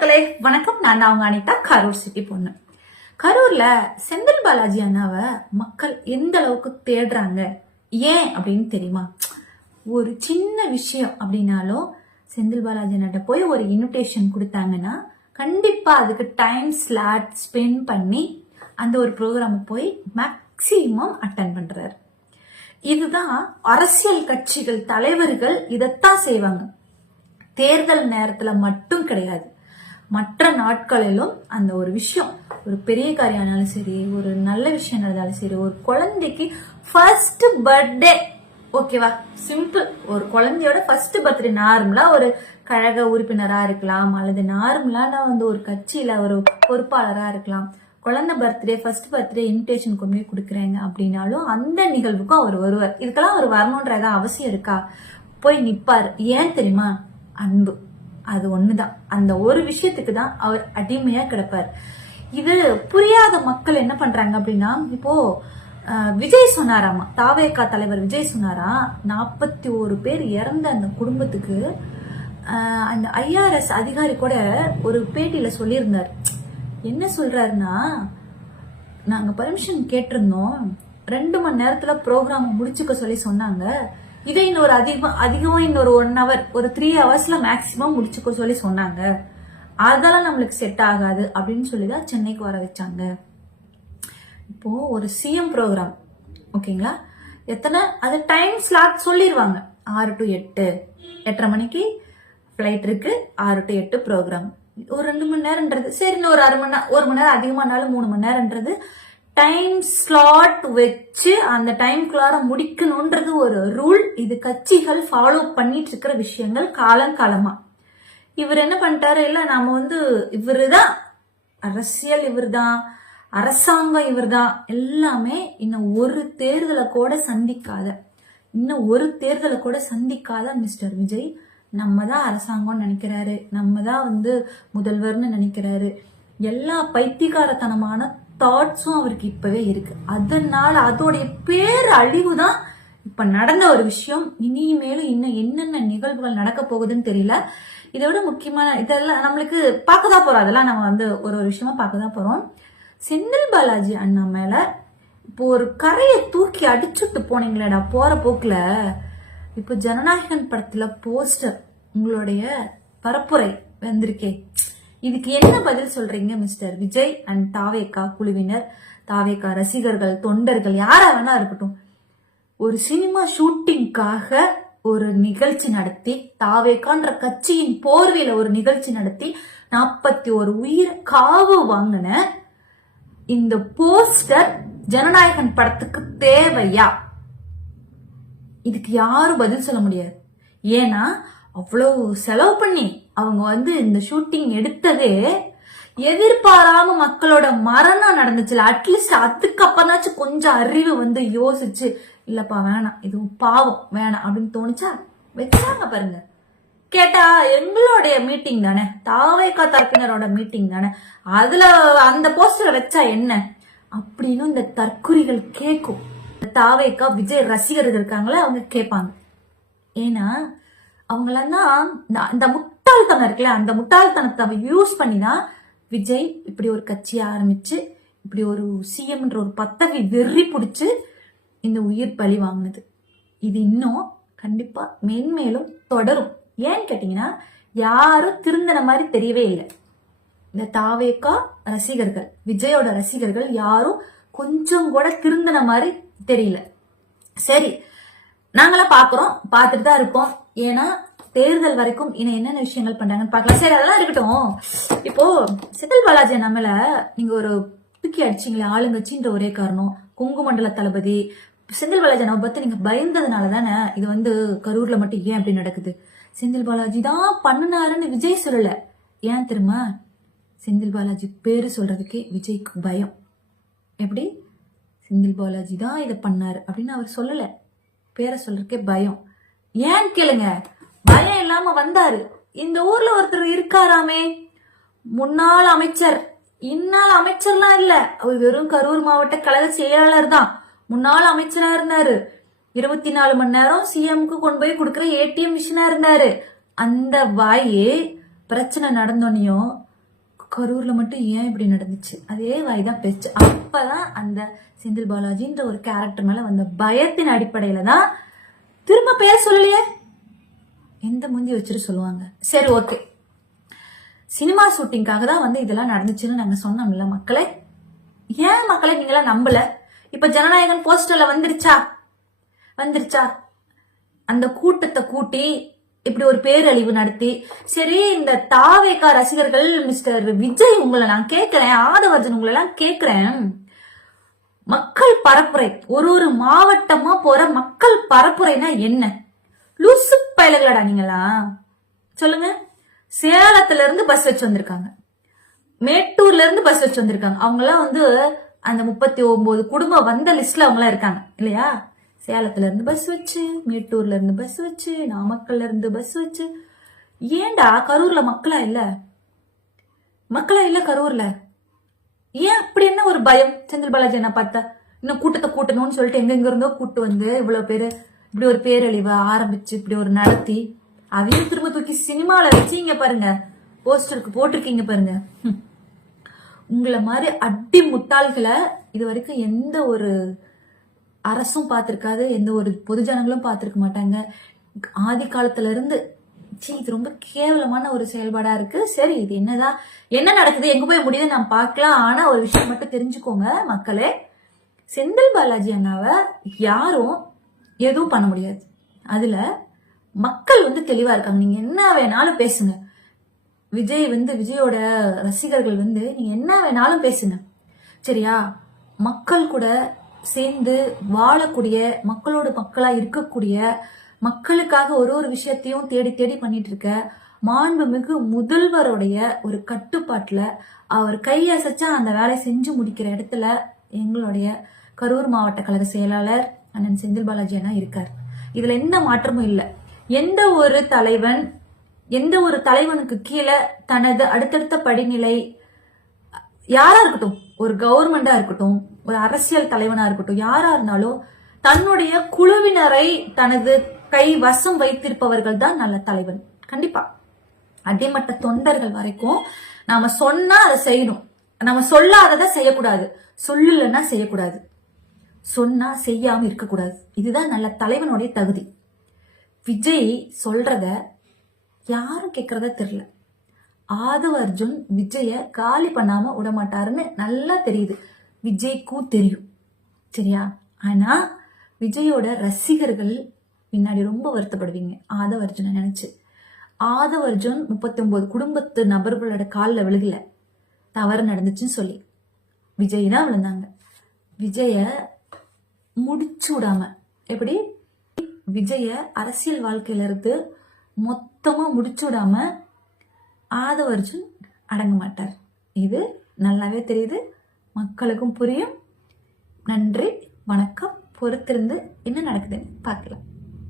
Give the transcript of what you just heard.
மக்களே வணக்கம். நான் அவங்க அனிதா, கரூர் சிட்டி பொண்ணு. கரூர்ல செந்தில் பாலாஜி அண்ணாவை மக்கள் எந்த அளவுக்கு தேடுறாங்க, ஏன் அப்படின்னு தெரியுமா? ஒரு சின்ன விஷயம் அப்படின்னாலும் செந்தில் பாலாஜி அண்ணாட்ட போய் ஒரு இன்விடேஷன் கொடுத்தாங்கன்னா கண்டிப்பா அதுக்கு டைம் ஸ்லாட் ஸ்பெண்ட் பண்ணி அந்த ஒரு ப்ரோக்ராம் போய் மேக்சிமம் அட்டன் பண்றாரு. இதுதான் அரசியல் கட்சிகள் தலைவர்கள் இதைத்தான் செய்வாங்க. தேர்தல் நேரத்துல மட்டும் கிடையாது, மற்ற நாட்களிலும் அந்த ஒரு விஷயம், ஒரு பெரிய காரியம் ஆனாலும் சரி, ஒரு நல்ல விஷயம் நடந்தாலும் சரி, ஒரு குழந்தைக்கு ஃபர்ஸ்ட் பர்த்டே, ஓகேவா, சிம்பிள், ஒரு குழந்தையோட ஃபர்ஸ்ட் பர்த்டே, நார்மலா ஒரு கழக உறுப்பினரா இருக்கலாம், அல்லது நார்மலான வந்து ஒரு கட்சியில ஒரு பொறுப்பாளரா இருக்கலாம். குழந்தை பர்த்டே, ஃபர்ஸ்ட் பர்த்டே இன்விடேஷன் கொண்டு போய் கொடுக்குறேங்க அப்படின்னாலும் அந்த நிகழ்வுக்கும் அவர் வருவார். இதுக்கெல்லாம் அவர் வரணும்ன்ற அவசியம் இருக்கா? போய் நிப்பார். ஏன் தெரியுமா? அன்பு. அது ஒண்ணுதான், அந்த ஒரு விஷயத்துக்கு தான் அவர் அடிமையா கிடப்பார். இது புரியாத மக்கள் என்ன பண்றாங்க அப்படின்னா, இப்போ விஜய் சொன்னாராமா, தாவேகா தலைவர் விஜய் சொன்னாரா, 41 பேர் இறந்த அந்த குடும்பத்துக்கு அந்த IRS அதிகாரி கூட ஒரு பேட்டியில சொல்லியிருந்தார். என்ன சொல்றாருன்னா, நாங்க பர்மிஷன் கேட்டிருந்தோம், 2 மணி நேரத்துல ப்ரோக்ராம் முடிச்சுக்க சொல்லி சொன்னாங்க, இதை இன்னொரு அதிகம் இன்னொரு 1 hour, ஒரு 3 hours மேக்சிமம் முடிச்சுக்க சொல்லி சொன்னாங்க, அதெல்லாம் நம்மளுக்கு செட் ஆகாது அப்படின்னு சொல்லிதான் சென்னைக்கு வர வச்சாங்க. இப்போ ஒரு CM ப்ரோக்ராம், ஓகேங்களா, எத்தனை அது டைம் ஸ்லாட் சொல்லிடுவாங்க, 6 to 8, 8:30 மணிக்கு ஃபிளைட் இருக்கு, 6 to 8 ப்ரோக்ராம், ஒரு 2 மணி நேரம்ன்றது சரி, இன்னும் ஒரு 1 மணி நேரம் அதிகமானாலும் 3 மணி நேரம்ன்றது டைம் ஸ்லாட் வச்சு அந்த டைம்குள்ளார முடிக்கணும்ன்றது ஒரு ரூல். இது கட்சிகள் ஃபாலோ பண்ணிட்டு இருக்கிற விஷயங்கள் காலங்காலமா. இவர் என்ன பண்ணிட்டாரு, இல்ல நாம வந்து இவருதான் அரசியல், இவர்தான் அரசாங்கம், இவர்தான் எல்லாமே, இன்னும் ஒரு தேர்தலை கூட சந்திக்காத மிஸ்டர் விஜய் நம்ம தான் அரசாங்கம் நினைக்கிறாரு, நம்ம தான் வந்து முதல்வர்னு நினைக்கிறாரு. எல்லா பைத்தியக்காரத்தனமான தாட்ஸும் அவருக்கு இப்பவே இருக்கு. அதனால அதோடைய பேர் அழிவு தான் இப்ப நடந்த ஒரு விஷயம். இனிமேலும் இன்னும் என்னென்ன நிகழ்வுகள் நடக்க போகுதுன்னு தெரியல. இதை விட முக்கியமான இதெல்லாம் நம்மளுக்கு பார்க்கதான் போறோம், அதெல்லாம் நம்ம வந்து ஒரு விஷயமா பார்க்கதான் போறோம். செந்தில் பாலாஜி அண்ணா மேல இப்போ ஒரு கரையை தூக்கி அடிச்சுட்டு போனீங்களேடா போற போக்குல. இப்போ ஜனநாயகன் படத்துல போஸ்டர் உங்களுடைய பரப்புரை வந்திருக்கே, இதுக்கு என்ன பதில் சொல்றீங்க மிஸ்டர் விஜய் அண்ட் தாவேகா குழுவினர், தாவேகா ரசிகர்கள், தொண்டர்கள், யாரா வேணா இருக்கட்டும்? ஒரு சினிமா ஷூட்டிங்காக ஒரு நிகழ்ச்சி நடத்தி, தாவேகான்ற கட்சியின் போர்வையில ஒரு நிகழ்ச்சி நடத்தி 41 உயிர் காவு வாங்கின இந்த போஸ்டர் ஜனநாயகன் படத்துக்கு தேவையா? இதுக்கு யாரும் பதில் சொல்ல முடியாது. ஏன்னா அவ்வளவு செலவு பண்ணி அவங்க வந்து இந்த ஷூட்டிங் எடுத்ததே எதிர்பாராம மக்களோட மரணம் நடந்துச்சுல, அட்லீஸ்ட் அதுக்கப்புறம்னாச்சும் கொஞ்சம் அறிவு வந்து யோசிச்சு, இல்லப்பா வேணாம், இதுவும் பாவம் வேணாம் அப்படின்னு தோணுச்சா வச்சாங்க பாருங்க. கேட்டா எங்களுடைய மீட்டிங் தானே, தாவேகா தரப்பினரோட மீட்டிங் தானே, அதுல அந்த போஸ்டரை வச்சா என்ன அப்படின்னு இந்த தற்குறிகள் கேட்கும். தாவேகா விஜய் ரசிகர்கள் இருக்காங்களே, அவங்க கேட்பாங்க. ஏன்னா அவங்களெல்லாம் இந்த முட்டாள்தனம் இருக்குல்ல, அந்த முட்டாள்தனத்தை யூஸ் பண்ணிதான் விஜய் இப்படி ஒரு கட்சியை ஆரம்பிச்சு, இப்படி ஒரு CMன்ற ஒரு பதவி வெறி பிடிச்சு இந்த உயிர் பலி வாங்கினது. இது இன்னும் கண்டிப்பா மேன்மேலும் தொடரும். ஏன்னு கேட்டீங்கன்னா, யாரும் திருந்தின மாதிரி தெரியவே இல்லை. இந்த தாவேகா ரசிகர்கள், விஜயோட ரசிகர்கள் யாரும் கொஞ்சம் கூட திருந்தின மாதிரி தெரியல. சரி, நாங்களாம் பாக்குறோம், பார்த்துட்டு தான் இருப்போம். ஏன்னா தேர்தல் வரைக்கும் இன்னும் என்னென்ன விஷயங்கள் பண்றாங்கன்னு பார்க்கலாம். சரி, அதெல்லாம் இருக்கட்டும். இப்போ செந்தில் பாலாஜி நம்மள நீங்க ஒரு தூக்கி அடிச்சீங்களே, ஆளுங்கட்சின்ற ஒரே காரணம், கொங்கு மண்டல தளபதி செந்தில் பாலாஜி நம்ம பத்தி நீங்க பயந்ததுனால தானே இது வந்து கரூர்ல மட்டும் ஏன் அப்படி நடக்குது? செந்தில் பாலாஜி தான் பண்ணுனாருன்னு விஜய் சொல்லல. ஏன் தெரியுமா? செந்தில் பாலாஜி பேரு சொல்றதுக்கே விஜய்க்கு பயம். எப்படி? செந்தில் பாலாஜி தான் இதை பண்ணாரு அப்படின்னு அவர் சொல்லல, பேரை சொல்றதுக்கே பயம். ஏன் கேளுங்க, பயம் இல்லாம வந்தாரு. இந்த ஊர்ல ஒருத்தர் இருக்காராமே, முன்னாள் அமைச்சர், இந்நாள் அமைச்சர்லாம் இல்ல, அவர் வெறும் கரூர் மாவட்ட கழக செயலாளர் தான், முன்னாள் அமைச்சரா இருந்தாரு, 24 மணி நேரம் CMக்கு கொண்டு போய் கொடுக்குற ATM மிஷினா இருந்தாரு. அந்த வாயே பிரச்சனை நடந்தோன்னையும் கரூர்ல மட்டும் ஏன் இப்படி நடந்துச்சு, அதே வாய்தான் பேச்சு. அப்பதான் அந்த செந்தில் பாலாஜின்ற ஒரு கேரக்டர் மேல வந்த பயத்தின் அடிப்படையில தான் திரும்ப பேர் சொல்லலையே, எந்த முந்தி வச்சுட்டு சொல்லுவாங்க. சரி, ஓகே, சினிமா ஷூட்டிங்காக தான் இதெல்லாம் நடந்துச்சுன்னு நாங்க சொன்னோம்ல மக்களே. ஏன் மக்களே நீங்களாம் நம்பல? இப்ப ஜனநாயகன் போஸ்டர்ல வந்துருச்சா? அந்த கூட்டத்தை கூட்டி இப்படி ஒரு பேரழிவு நடத்தி, சரி இந்த தாவேகா ரசிகர்கள் மிஸ்டர் விஜய் உங்களை நான் கேட்கிறேன், ஆதவர்ஜன் உங்களை எல்லாம் கேட்கிறேன், மக்கள் பரப்புரை, ஒரு மாவட்டமா போற மக்கள் பரப்புரைனா என்ன? லூசு பயலுகளடா நீங்களா? சொல்லுங்க. சேலத்துல இருந்து பஸ் வச்சு வந்திருக்காங்க, மேட்டூர்ல இருந்து பஸ் வச்சு வந்திருக்காங்க. அவங்க எல்லாம் அந்த 39 குடும்பம் வந்த லிஸ்ட்ல அவங்க எல்லாம் இருக்காங்க இல்லையா? சேலத்துல இருந்து பஸ் வச்சு, மேட்டூர்ல இருந்து பஸ் வச்சு, நாமக்கல்ல இருந்து பஸ் வச்சு. ஏண்டா கரூர்ல மக்களா இல்ல கரூர்ல? ஏன் அப்படி என்ன ஒரு பயம்? செந்தில் பாலாஜி என்ன பார்த்தா இன்னும் கூட்டத்தை கூட்டணும்னு சொல்லிட்டு எங்க இருந்தோ கூட்டு இவ்வளவு பேரு இப்படி ஒரு பேரழிவை ஆரம்பிச்சு இப்படி ஒரு நடத்தி அதையும் திரும்ப தூக்கி சினிமால வச்சு இங்க பாருங்க போஸ்டருக்கு போட்டிருக்கீங்க பாருங்க. உங்களை மாதிரி அடி முட்டாள்களை இது வரைக்கும் எந்த ஒரு அரசும் பார்த்திருக்காது, எந்த ஒரு பொதுஜனங்களும் பார்த்திருக்க மாட்டாங்க. ஆதி காலத்துல இருந்து இது ரொம்ப கேவலமான ஒரு செயல்பாடா இருக்கு. சரி, இது என்ன நடக்குது, எங்க போய் முடியுது நான் பார்க்கலாம். ஆனா ஒரு விஷயம் மட்டும் தெரிஞ்சுக்கோங்க மக்களே, செந்தில் பாலாஜி அண்ணாவை யாரும் எதுவும் பண்ண முடியாது. அதுல மக்கள் தெளிவா இருக்காங்க. நீங்க என்ன வேணாலும் பேசுங்க. விஜயோட ரசிகர்கள் நீங்க என்ன வேணாலும் பேசுங்க, சரியா? மக்கள் கூட சேர்ந்து வாழக்கூடிய, மக்களோட மக்களா இருக்கக்கூடிய, மக்களுக்காக ஒரு விஷயத்தையும் தேடி தேடி பண்ணிட்டு இருக்க மாண்புமிகு முதல்வருடைய ஒரு கட்டுப்பாட்டுல அவர் கையசைச்சா அந்த வேலை செஞ்சு முடிக்கிற இடத்துல எங்களுடைய கரூர் மாவட்ட கழக செயலாளர் அண்ணன் செந்தில் பாலாஜி அண்ணா இருக்கார். இதுல எந்த மாற்றமும் இல்லை. எந்த ஒரு தலைவனுக்கு கீழே தனது அடுத்தடுத்த படிநிலை யாரா இருக்கட்டும், ஒரு கவர்மெண்டா இருக்கட்டும், ஒரு அரசியல் தலைவனா இருக்கட்டும், யாரா இருந்தாலும் தன்னுடைய குழுவினரை தனது கை வசம் வைத்திருப்பவர்கள் தான் நல்ல தலைவன். கண்டிப்பா அடிமட்ட தொண்டர்கள் வரைக்கும் நாம சொன்னா அதை செய்யணும், நம்ம சொல்லாததை செய்யக்கூடாது, சொல்லலன்னா செய்யக்கூடாது, சொன்னா செய்யாம இருக்கக்கூடாது. இதுதான் நல்ல தலைவனுடைய தகுதி. விஜய் சொல்றத யாரும் கேட்கறத தெரியல. ஆதவ அர்ஜுன் விஜய காலி பண்ணாம விட மாட்டாருன்னு நல்லா தெரியுது, விஜய்க்கும் தெரியும், சரியா? ஆனா விஜயோட ரசிகர்கள் பின்னாடி ரொம்ப வருத்தப்படுவீங்க ஆதவ அர்ஜுனை நினைச்சு. ஆதவ அர்ஜுன் 39 குடும்பத்து நபர்களோட காலில் விழுகல, தவறு நடந்துச்சுன்னு சொல்லி விஜய் தான் விழுந்தாங்க. விஜய முடிச்சு விடாம, எப்படி விஜய அரசியல் வாழ்க்கையில இருந்து மொத்தமா முடிச்சு விடாம ஆதவ அர்ஜுன் அடங்க மாட்டார். இது நல்லாவே தெரியுது, மக்களுக்கும் புரியும். நன்றி, வணக்கம். பொறுத்திருந்து என்ன நடக்குதுன்னு பார்க்கலாம்.